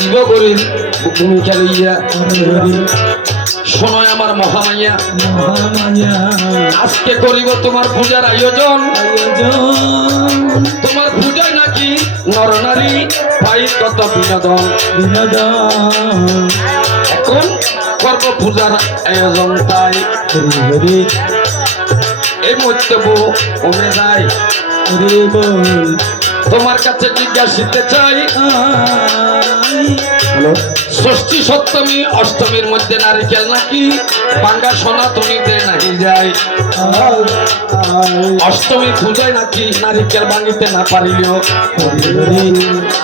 শিবগরীর ভূমিকা লইয়া শোনয় আমার মহামাইয়া মহামায়া। আজকে করিব তোমার পূজার আয়োজন। আয়োজন। তোমার পূজায় নাকি নরনারী পাই কত বিনোদন? বিনোদন। এখন করব পূজার আয়োজন তাই। এই মন্তব্য কমে যায়। তোমার কাছে জিজ্ঞাসিতে চাই। ষষ্ঠী, সপ্তমী, অষ্টমীর মধ্যে নারিকেল নাকি? বাঙ্গা সনাতনীতে নাকি যায়। অষ্টমী পূজায় নাকি? নারিকেল ভাঙিতে না পারিলেও।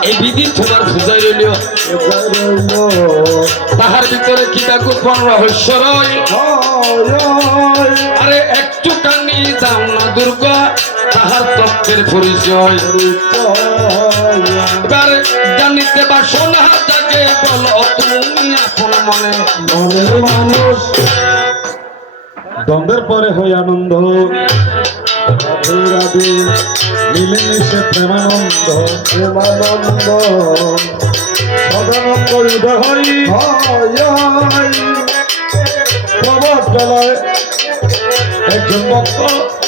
এই বিধি তোমার পূজায় রইলেও তাহার ভিতরে কি তা গোপন রহস্য আরে একটু কান্নি যাও না দুর্গা, তাহার তত্ত্বের পরিচয়। জানিতে বা বলো, তুমি মনে, মনের মানুষ। দ্বন্দ্বের পরে হয় আনন্দ মিলেমিশে প্রেমানন্দ প্রেমানন্দ। সদানন্দ উদয় হই একজন ভক্ত।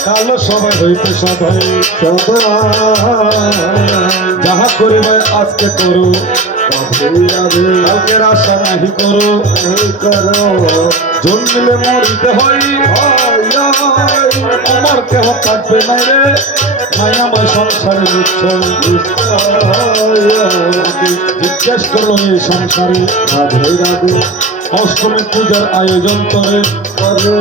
কালো সবাই হইতে সবাই যাহা করিবে আজকে করো কালকের আশা নাহি করো। করো। জন্মিলে মরিতে হই আমার কেহ থাকবে নাই রে। নাই আমার সংসারে জিজ্ঞেস করল এই সংসারে। অষ্টমী পূজার আয়োজন করে। করে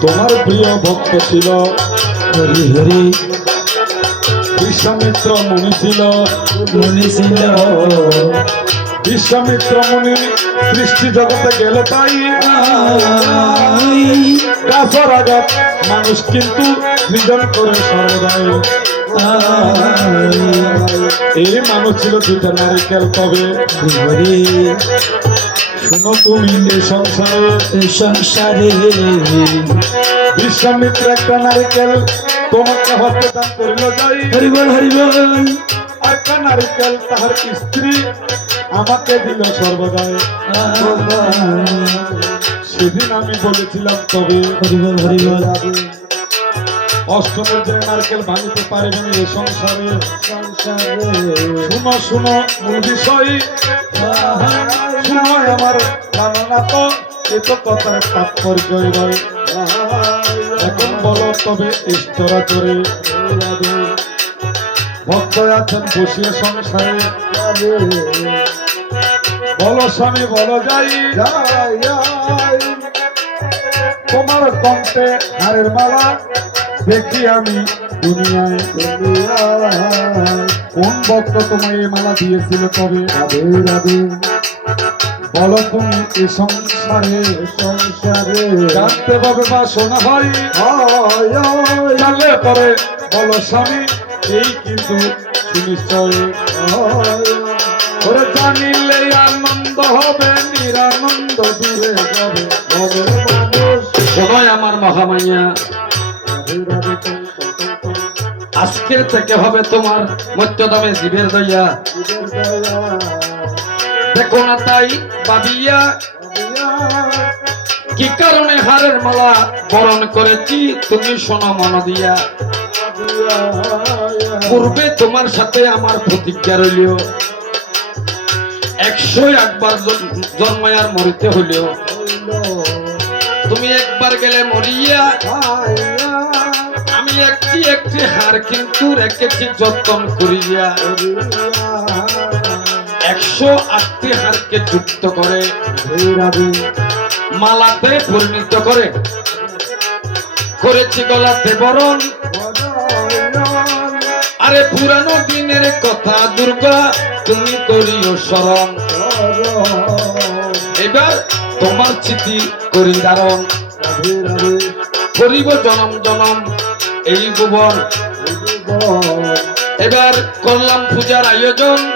তোমার প্রিয় ভক্ত ছিল হরি হরি বিশ্বামিত্র মুনি ছিল মুনি ছিল বিশ্বামিত্র মুনি সৃষ্টি জগতে গেল তাই গাছর আঘাত মানুষ কিন্তু নিধন করে সর্বদাই। এই মানুষ ছিল দুটা নারিকেল তবে। শুনো তুমি এই সংসারে। এই সংসারে। বিশ্বামিত্র একটা নারিকেল তোমাকে হত্যা দান করিল যাই। হরিবল হরিবল। একটা নারিকেল তাহার স্ত্রী আমাকে দিল সর্বদাই। সেদিন আমি বলেছিলাম তবে। হরিবল হরিবল। অষ্টমের যে নারকেল ভাঙিতে পারবেন এই সংসারে। শুনো শুনো মূল বিষয় শুনো, আমার জানা তো, এ তো কথার তাৎপর্য নয়। এখন বলো, তবে ইষ্টরা করে ভক্ত আছেন বসিয়ে সংসারে। বলো, স্বামী, বলো, যাই। তোমার কণ্ঠে হারের মালা। দেখি আমি দুনিয়ায় কোন ভক্ত তোমায় মালা দিয়েছিল তবে? রাধে রাধে। বলো তুমি এ সংসারে সংসারে। জানতে পাবে বা শোনা ভাই। জানলে পরে বলো স্বামী এই কিন্তু সুনিশ্চয়। ওরে জানিলে আনন্দ হবে নিরানন্দ দূরে যাবে। মানুষ। সময় আমার মহামাইয়া আজকের থেকে হবে তোমার মধ্যদামে জীবের দইয়া দেখো না তাই বাবিয়া কি কারণে হারের মালা বরণ করেছি তুমি শোনো মন দিয়া। পূর্বে তোমার সাথে আমার প্রতিজ্ঞা রইল। একশো একবার জন- জন্মায়ার মরিতে হইলেও তুমি একবার গেলে মরিয়া একটি একটি হার কিন্তু রেখেছি যত্ন করিয়া। একশো আটটি হারকে যুক্ত করে মালাতে পরিণত করে। করেছি গলাতে বরণ। আরে পুরানো দিনের কথা দুর্গা, তুমি করিও স্মরণ। এবার তোমার স্মৃতি করি ধারণ। করিব জনম জনম। এই ভুবন এবার করলাম পূজার আয়োজন।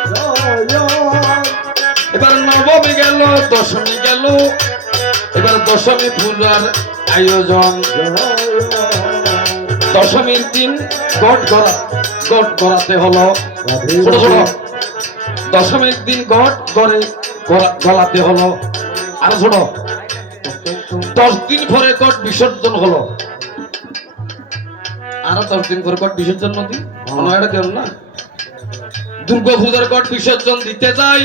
এবার নবমী গেল, দশমী গেল, এবার দশমী পূজার আয়োজন। দশমীর দিন গট গড়া গট গড়াতে হলো। দশমীর দিন গট গড়া- গলাতে হলো। আর ছোট দশ দিন পরে গট বিসর্জন হলো। আরও দশ দিন পরে গট বিসর্জন নদী এটা কেন না? দুর্গা পূজার গট বিসর্জন দিতে যাই।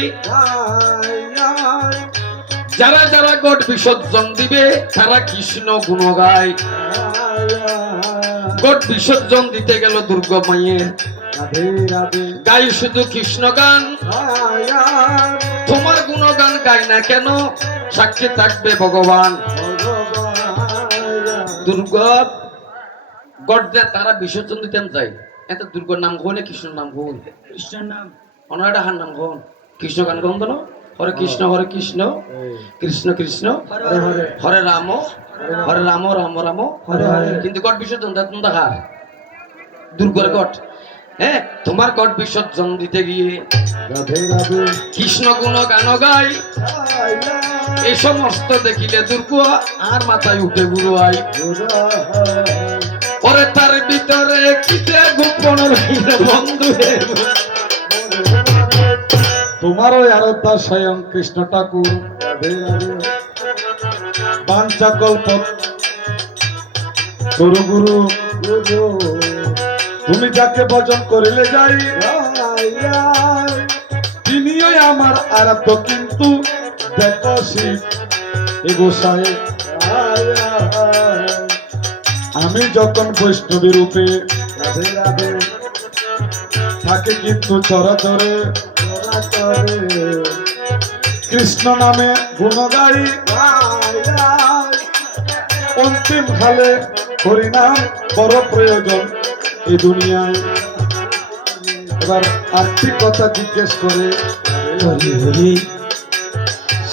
যারা যারা গট বিসর্জন দিবে, তারা কৃষ্ণ গুণ গায় গট বিসর্জন দিতে গেল দুর্গা মায়ের। গাই শুধু কৃষ্ণ গান। তোমার গুণগান গাই না কেন? সাক্ষী থাকবে ভগবান। দুর্গা যে তারা বিসর্জন দিতেন চাই এত দুর্গার নাম কই না কৃষ্ণ নাম কই? কৃষ্ণের নাম। অনারা হার নাম কন কৃষ্ণ গান কন তো হরে কৃষ্ণ হরে কৃষ্ণ কৃষ্ণ কৃষ্ণ হরে হরে। হরে রাম হরে রাম। রাম রাম হরে হরে। কিন্তু গট বিসর্জন দেন দেখার দুর্গর গট হ্যাঁ তোমার গট বিসর্জন দিতে গিয়ে কৃষ্ণ গুণ গান গাই এই সমস্ত দেখিলে দুর্গ আর মাথায় উঠে বুড়ো আই পরে তার ভিতরে কিতে গোপন রহিল বন্ধু হে? তোমার ওই আরাধ্যা স্বয়ং কৃষ্ণ ঠাকুর। পাঞ্চা কল্প। গুরু গুরু তুমি যাকে ভজন করিলে যাই। তিনিও আমার আরাধ্য, কিন্তু দেখো শিব এ গোসাই আমি যখন বৈষ্ণবী রূপে থাকে কিন্তু চরাচরে কৃষ্ণ নামে গুণগাই অন্তিম কালে হরিনাম বড় প্রয়োজন এই দুনিয়ায়। এবার আর্থিক কথা জিজ্ঞেস করে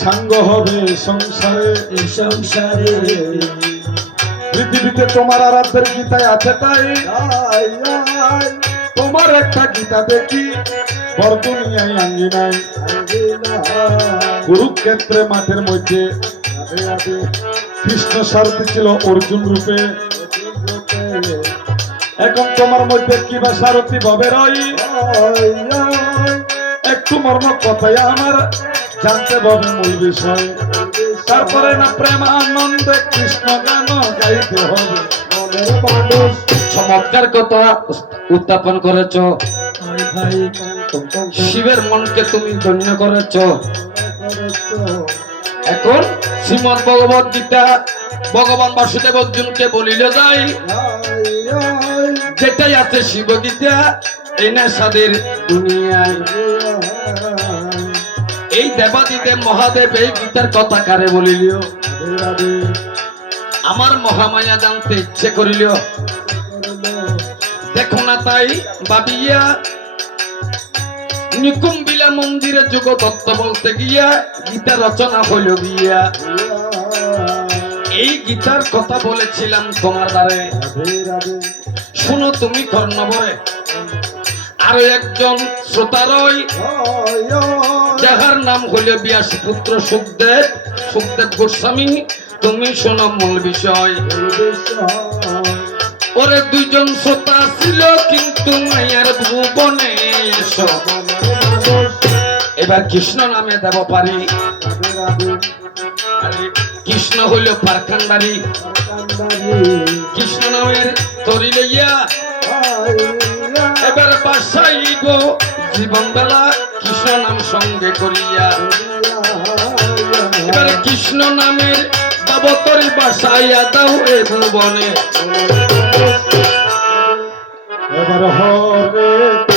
সাঙ্গ হবে সংসারে। এই সংসারে। পৃথিবীতে তোমার আরাধ্যের গীতায় আছে তাই? তোমার একটা গীতা দেখি। বড় দুনিয়ায় আঙ্গিনায় কুরুক্ষেত্রে মাঠের মধ্যে। কৃষ্ণ সারথী ছিল অর্জুন রূপে। এখন তোমার মধ্যে কি বা সারথী ভবে রই একটু মর্ম কথাই আমার জানতে হবে মূল বিষয়। তারপরে না প্রেম আনন্দে কৃষ্ণ গান গাইতে হবে। চমৎকার কথা উত্থাপন করেছ। শিবের মনকে তুমি ধন্য করেছ। এখন শ্রীমদ ভগবত গীতা ভগবান বাসুদেব অর্জুনকে বলিল যাই যেটাই আছে শিব গীতা এই নেশাদের দুনিয়ায়। এই দেবাদিদেব মহাদেব এই গীতার কথা কারে বলিল আমার মহামায়া জানতে ইচ্ছে করিল দেখো না তাই ভাবিয়া নিকুম্বিলা মন্দিরে যুগ দত্ত বলতে গিয়া গীতা রচনা হইল গিয়া। এই গীতার কথা বলেছিলাম তোমার দ্বারে। শুনো তুমি কর্ণবরে। আরও একজন শ্রোতারই যাহার নাম হইল ব্যাস পুত্র সুখদেব সুখদেব গোস্বামী তুমি শোনো মূল বিষয়। ওরে দুইজন শ্রোতা ছিল কিন্তু মায়ার ভুবনে এবার কৃষ্ণ নামে দেব পারি। কৃষ্ণ হইল পারখানবাড়ি কৃষ্ণ নামের তরি লইয়া এবার বাসাইব জীবন বেলা কৃষ্ণ নাম সঙ্গে করিয়া। এবার কৃষ্ণ নামের বাবতরি বাসাইয়া দাও এ ভুবনে। এবার হরে